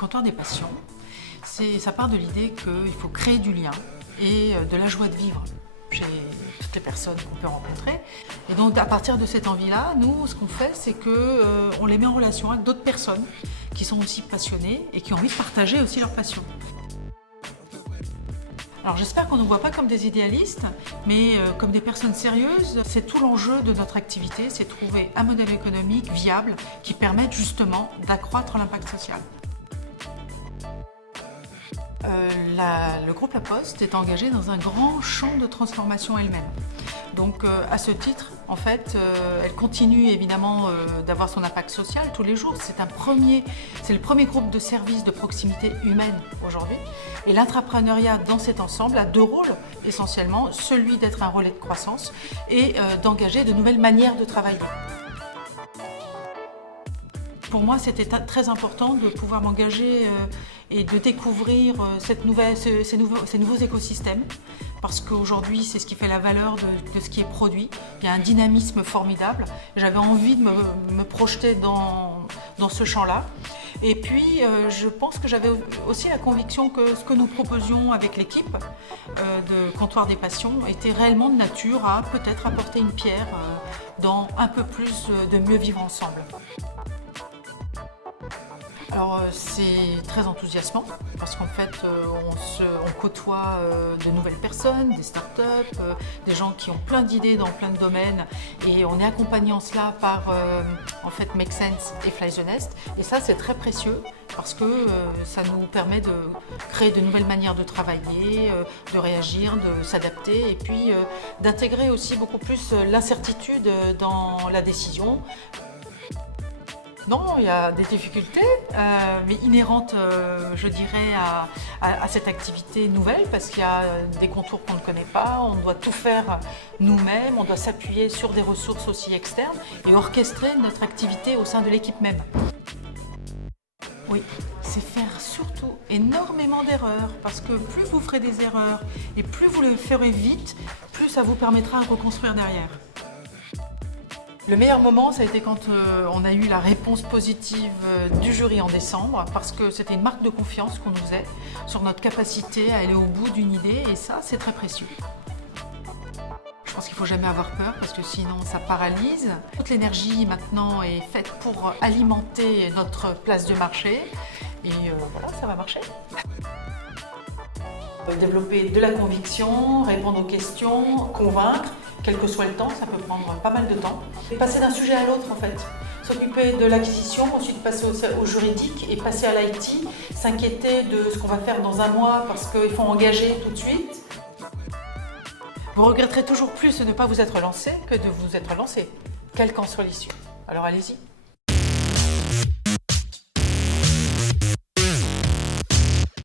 Comptoir des passions, ça part de l'idée qu'il faut créer du lien et de la joie de vivre chez toutes les personnes qu'on peut rencontrer. Et donc à partir de cette envie-là, nous, ce qu'on fait, c'est qu'on les met en relation avec d'autres personnes qui sont aussi passionnées et qui ont envie de partager aussi leur passion. Alors j'espère qu'on ne nous voit pas comme des idéalistes, mais comme des personnes sérieuses. C'est tout l'enjeu de notre activité, c'est trouver un modèle économique viable qui permette justement d'accroître l'impact social. Le groupe La Poste est engagé dans un grand champ de transformation elle-même. Donc à ce titre, en fait, elle continue évidemment d'avoir son impact social tous les jours. C'est le premier groupe de services de proximité humaine aujourd'hui. Et l'intrapreneuriat dans cet ensemble a deux rôles essentiellement, celui d'être un relais de croissance et d'engager de nouvelles manières de travailler. Pour moi, c'était très important de pouvoir m'engager et de découvrir ces nouveaux écosystèmes, parce qu'aujourd'hui, c'est ce qui fait la valeur de ce qui est produit. Il y a un dynamisme formidable. J'avais envie de me projeter dans ce champ-là. Et puis, je pense que j'avais aussi la conviction que ce que nous proposions avec l'équipe de Comptoir des Passions était réellement de nature à peut-être apporter une pierre dans un peu plus de mieux vivre ensemble. Alors c'est très enthousiasmant parce qu'en fait on côtoie de nouvelles personnes, des startups, des gens qui ont plein d'idées dans plein de domaines et on est accompagné en cela par en fait Make Sense et Fly the Nest et ça c'est très précieux parce que ça nous permet de créer de nouvelles manières de travailler, de réagir, de s'adapter et puis d'intégrer aussi beaucoup plus l'incertitude dans la décision. Non, il y a des difficultés, mais inhérentes, je dirais, à cette activité nouvelle, parce qu'il y a des contours qu'on ne connaît pas, on doit tout faire nous-mêmes, on doit s'appuyer sur des ressources aussi externes et orchestrer notre activité au sein de l'équipe même. Oui, c'est faire surtout énormément d'erreurs, parce que plus vous ferez des erreurs et plus vous le ferez vite, plus ça vous permettra de reconstruire derrière. Le meilleur moment, ça a été quand on a eu la réponse positive du jury en décembre, parce que c'était une marque de confiance qu'on nous faisait sur notre capacité à aller au bout d'une idée, et ça, c'est très précieux. Je pense qu'il ne faut jamais avoir peur, parce que sinon, ça paralyse. Toute l'énergie, maintenant, est faite pour alimenter notre place de marché, et voilà, ça va marcher. Développer de la conviction, répondre aux questions, convaincre, quel que soit le temps, ça peut prendre pas mal de temps. Et passer d'un sujet à l'autre en fait. S'occuper de l'acquisition, ensuite passer au juridique et passer à l'IT, s'inquiéter de ce qu'on va faire dans un mois parce qu'il faut engager tout de suite. Vous regretterez toujours plus de ne pas vous être lancé que de vous être lancé, quelle qu'en soit l'issue. Alors allez-y.